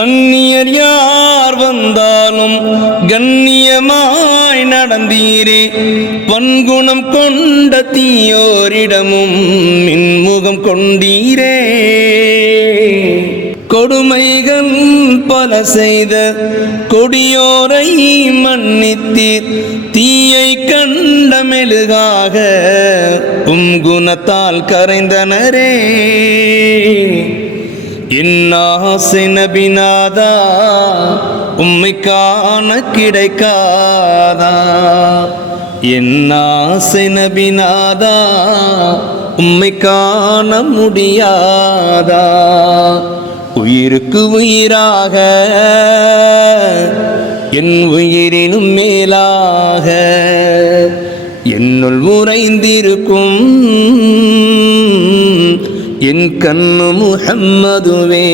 அந்நியர் யார் வந்தாலும் கண்ணியமாய் நடந்தீரே. வன்குணம் கொண்ட தீயோரிடமும் மின்முகம் கொண்டீரே. கொடுமைகள் பல செய்த கொடியோரை மன்னித்தீர். தீயை கண்ட மெழுகாக குணத்தால் கரைந்தனரே. என்னாசை நபிநாதா உம்மை காண கிடைக்காதா. என்னாசை நபிநாதா உம்மை காண முடியாதா. உயிருக்கு உயிராக என் உயிரினும் மேலாக என்னுள் உறைந்திருக்கும் என் கண்ணு முஹம்மதுவே.